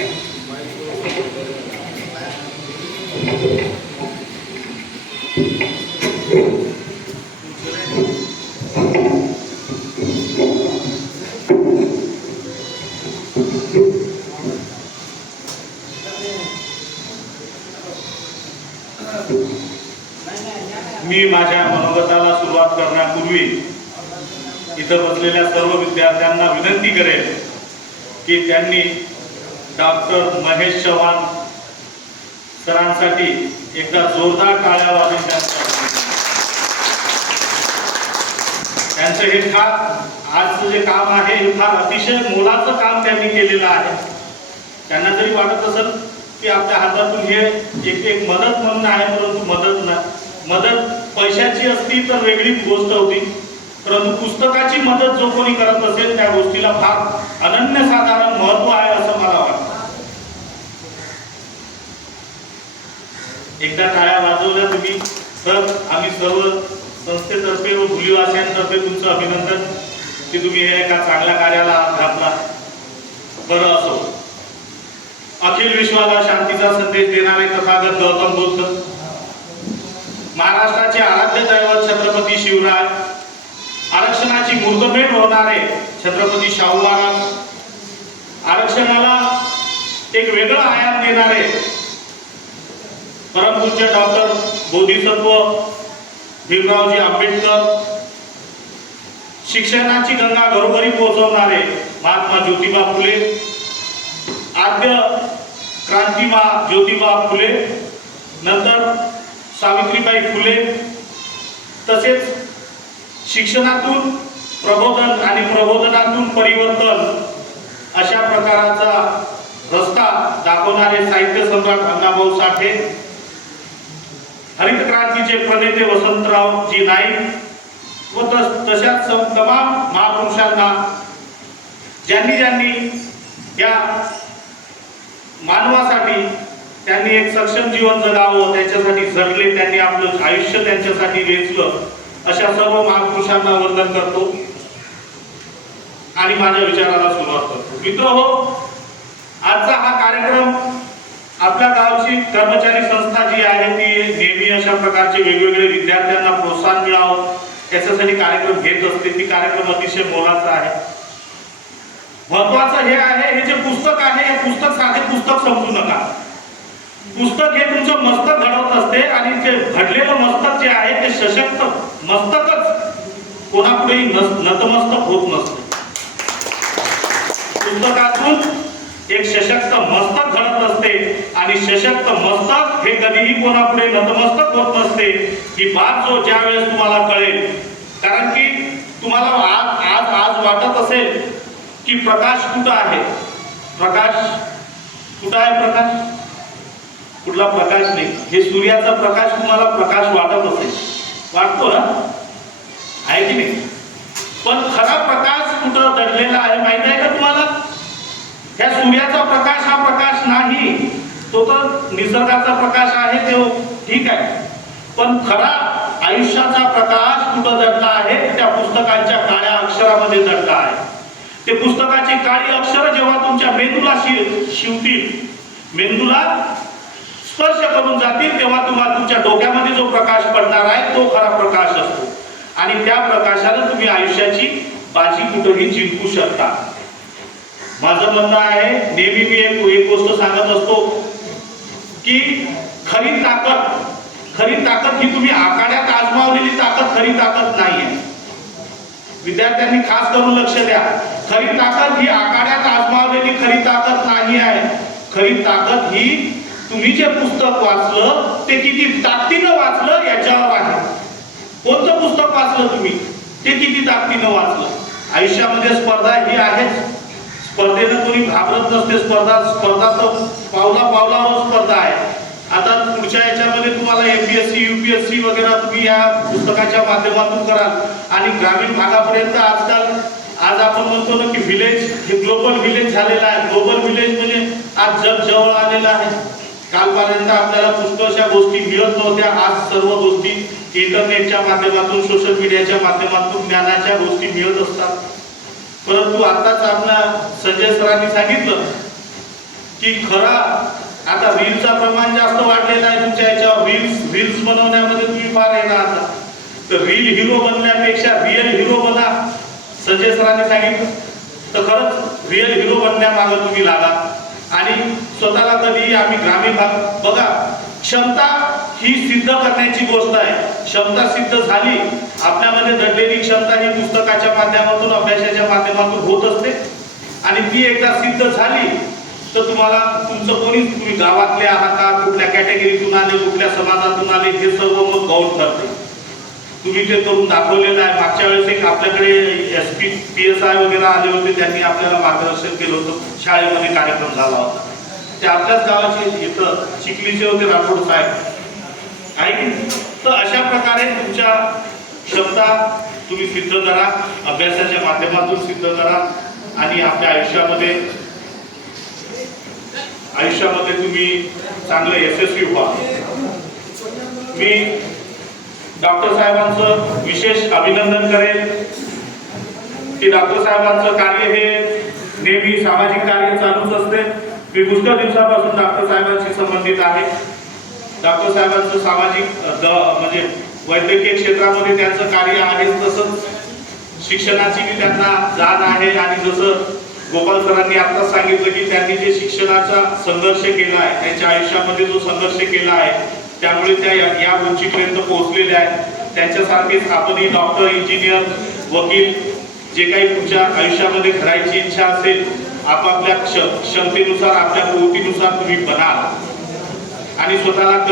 मी माझ्या मनोगताला सुरुवात करण्यापूर्वी इथं बसलेल्या सर्व विद्यार्थ्यांना विनंती करेन की त्यांनी डॉक्टर महेश चव्हाण सरांसाठी एकदा जोरदार टाळ्या वाजून त्यांचं हे फार आजचं जे काम आहे हे फार अतिशय मोलाचं काम त्यांनी केलेलं आहे. त्यांना जरी वाटत असेल की आपल्या हातातून हे एक एक मदत म्हणून आहे परंतु मदत ना मदत पैशाची असती तर वेगळी गोष्ट होती. परंतु पुस्तकाची मदत जो कोणी करत असेल त्या गोष्टीला फार अनन्यसाधारण महत्त्व आहे असं मला वाटतं. एकदा टाळ्या वाजवल्या तुम्ही तर आम्ही सर्व संस्थेतर्फे व भुलीवासियांतर्फे तुमचं अभिनंदन की तुम्ही हे एका चांगल्या कार्याला हात घातला. बरं असो. अखिल विश्वाला शांतीचा संदेश देणारे तथागत गौतम बुद्ध. महाराष्ट्राचे आराध्य दैवत छत्रपती शिवराय. आरक्षणाची मुहूर्तमेढ होणारे छत्रपती शाहू महाराज. आरक्षणाला एक वेगळं आयाम देणारे परमपूज्य डॉक्टर बोधिसत्व भीमरावजी आंबेडकर शिक्षणाची गंगा घरोघरी पोहोचवणारे महात्मा ज्योतिबा फुले आद्य क्रांतिमा ज्योतिबा फुले नंतर सावित्रीबाई फुले तसेच शिक्षणातून प्रबोधन आणि प्रबोधनातून परिवर्तन अशा प्रकाराचा रस्ता दाखवणारे साहित्य सम्राट अण्णाभाऊ साठे हरित क्रांतीचे प्रणेते वसंतरावजी नाईक व तस तशाच तमाम महापुरुषांना ज्यांनी ज्यांनी या मानवासाठी त्यांनी एक सक्षम जीवन जगावं त्याच्यासाठी झटले त्यांनी आपलं आयुष्य त्यांच्यासाठी वेचलं अशा सर्व महापुरुषांना वंदन करतो आणि माझ्या विचाराला सुरुवात करतो. मित्र हो आजचा हा कार्यक्रम आपल्या गावची कर्मचारी संस्था जी आहे ती नेहमी अशा प्रकारचे वेगवेगळे विद्यार्थ्यांना प्रोत्साहन मिळावं याच्यासाठी कार्यक्रम घेत असते. ती कार्यक्रम अतिशय मोलाचा आहे. महत्वाचं हे आहे हे जे पुस्तक आहे हे पुस्तक साधे पुस्तक समजू नका. पुस्तक हे तुमचं मस्तक घडवत असते आणि जे घडलेलं मस्तक जे आहे ते सशक्त मस्तकच कोणापुढेही नतमस्तक होत नसते. पुस्तकातून एक सशक्त मस्तक घडत असते. आणि सशक्त मस्तक हे कधीही कोणापुढे नतमस्तक होत नसते. ही बाब जो ज्या वेळेस तुम्हाला कळेल. कारण की तुम्हाला आज आज आज वाटत असेल की प्रकाश कुठं आहे? प्रकाश कुठं आहे प्रकाश? कुठला प्रकाश नाही. हे सूर्याचा प्रकाश तुम्हाला प्रकाश वाटत असेल. वाटतो ना? आहे की नाही? पण खरा प्रकाश कुठं दडलेला आहे माहिती आहे का तुम्हाला? ह्या सूर्याचा प्रकाश हा प्रकाश नाही. तो तर निसर्गाचा प्रकाश आहे तो हो. ठीक आहे. पण खरा आयुष्याचा प्रकाश कुठं दडला आहे? त्या पुस्तकांच्या काळ्या अक्षरामध्ये दडला आहे. ते पुस्तकाची काळी अक्षर जेव्हा तुमच्या मेंदूला शि शिवतील मेंदूला स्पर्श करून जातील तेव्हा तुम्हाला तुमच्या डोक्यामध्ये जो प्रकाश पडणार आहे तो खरा प्रकाश असतो. आणि त्या प्रकाशानं तुम्ही आयुष्याची बाजी कुठेही जिंकू शकता. माझं म्हणणं आहे नेहमी मी एक एक गोष्ट सांगत असतो की खरी ताकद खरी ताकद ही तुम्ही आखाड्यात आजमावलेली ताकद खरी ताकद नाहीये. विद्यार्थ्यांनी खास करून लक्ष द्या. खरी ताकद ही आखाड्यात आजमावलेली खरी ताकद नाही आहे खरी ताकद ही तुम्ही जे पुस्तक वाचलं ते किती ताकदीनं वाचलं याच्यावर आहे. कोणतं पुस्तक वाचलं तुम्ही? ते किती ताकदीनं वाचलं? आयुष्यामध्ये स्पर्धा ही आहेच. कोणी घाबरत स्पर्धा स्पर्धा तर पावला पावलावर स्पर्धा आहे. आता पुढच्या याच्यामध्ये तुम्हाला एमपीएससी युपीएससी वगैरे तुम्ही या पुस्तकाच्या माध्यमातून कराल. आणि ग्रामीण भागापर्यंत आजकाल आज आपण म्हणतो ना की विलेज हे ग्लोबल विलेज झालेलं आहे. ग्लोबल विलेज म्हणजे आज जग जवळ आलेलं आहे. कालपर्यंत आपल्याला पुष्कळशा गोष्टी मिळत नव्हत्या. आज सर्व गोष्टी इंटरनेटच्या माध्यमातून सोशल मीडियाच्या माध्यमातून ज्ञानाच्या गोष्टी मिळत असतात. परंतु आताच आपला संजय सरांनी सांगितलं की खरा आता व्हीलचा प्रमाण जास्त वाढलेला आहे तुमच्या याच्यावर. व्हील्स रील्स बनवण्यामध्ये तुम्ही फार येणार आता. तर रील हिरो बनण्यापेक्षा रिअल हिरो बना संजय सरांनी सांगितलं. तर खरंच रिअल हिरो बनण्यामागं तुम्ही लागा. आणि स्वतःला कधी आम्ही ग्रामीण भाग बघा क्षमता ही सिद्ध करण्याची गोष्ट आहे. क्षमता सिद्ध झाली आपल्यामध्ये दडलेली क्षमता ही पुस्तकाच्या माध्यमातून अभ्यासाच्या माध्यमातून होत असते. आणि ती एकदा सिद्ध झाली तर तुम्हाला तुमचं कोणीच तुम्ही गावातले आहात का कुठल्या कॅटेगरीतून आले कुठल्या समाजातून आले हे सर्व मग गौण ठरते तुम्ही ते करून दाखवलेलं आहे. मागच्या वेळेस एक आपल्याकडे S P P S I वगैरे आले होते त्यांनी आपल्याला मार्गदर्शन केलं होतं. शाळेमध्ये कार्यक्रम झाला होता. ते आपल्याच गावाचे इथं चिखलीचे होते राठोड साहेब. आहे की तर अशा प्रकारे तुमच्या क्षमता तुम्ही सिद्ध करा अभ्यासाच्या माध्यमातून सिद्ध करा आणि आपल्या आयुष्यामध्ये आयुष्यामध्ये तुम्ही चांगले यशस्वी व्हा. मी डॉक्टर साहेबांचं विशेष अभिनंदन करेन. की डॉक्टर साहेबांचं कार्य हे नेहमी सामाजिक कार्य चालूच असते. मी पुष्कळ दिवसापासून डॉक्टर साहेबांशी संबंधित आहे. डॉक्टर साहेबांचं सामाजिक द म्हणजे वैद्यकीय क्षेत्रामध्ये त्यांचं कार्य आहे तसंच शिक्षणाची त्यांना जाण आहे. आणि जसं गोपाल सरांनी आता सांगितलं की त्यांनी जे शिक्षणाचा संघर्ष केला आहे त्यांच्या आयुष्यामध्ये जो संघर्ष केला आहे त्यामुळे त्या या उंचीपर्यंत पोहोचलेल्या आहेत. त्यांच्यासारखेच आपणही डॉक्टर इंजिनियर वकील जे काही तुमच्या आयुष्यामध्ये करायची इच्छा असेल आपापल्या क्ष क्षमतेनुसार आपल्या प्रवृत्तीनुसार तुम्ही बनाल. आणि स्वतःला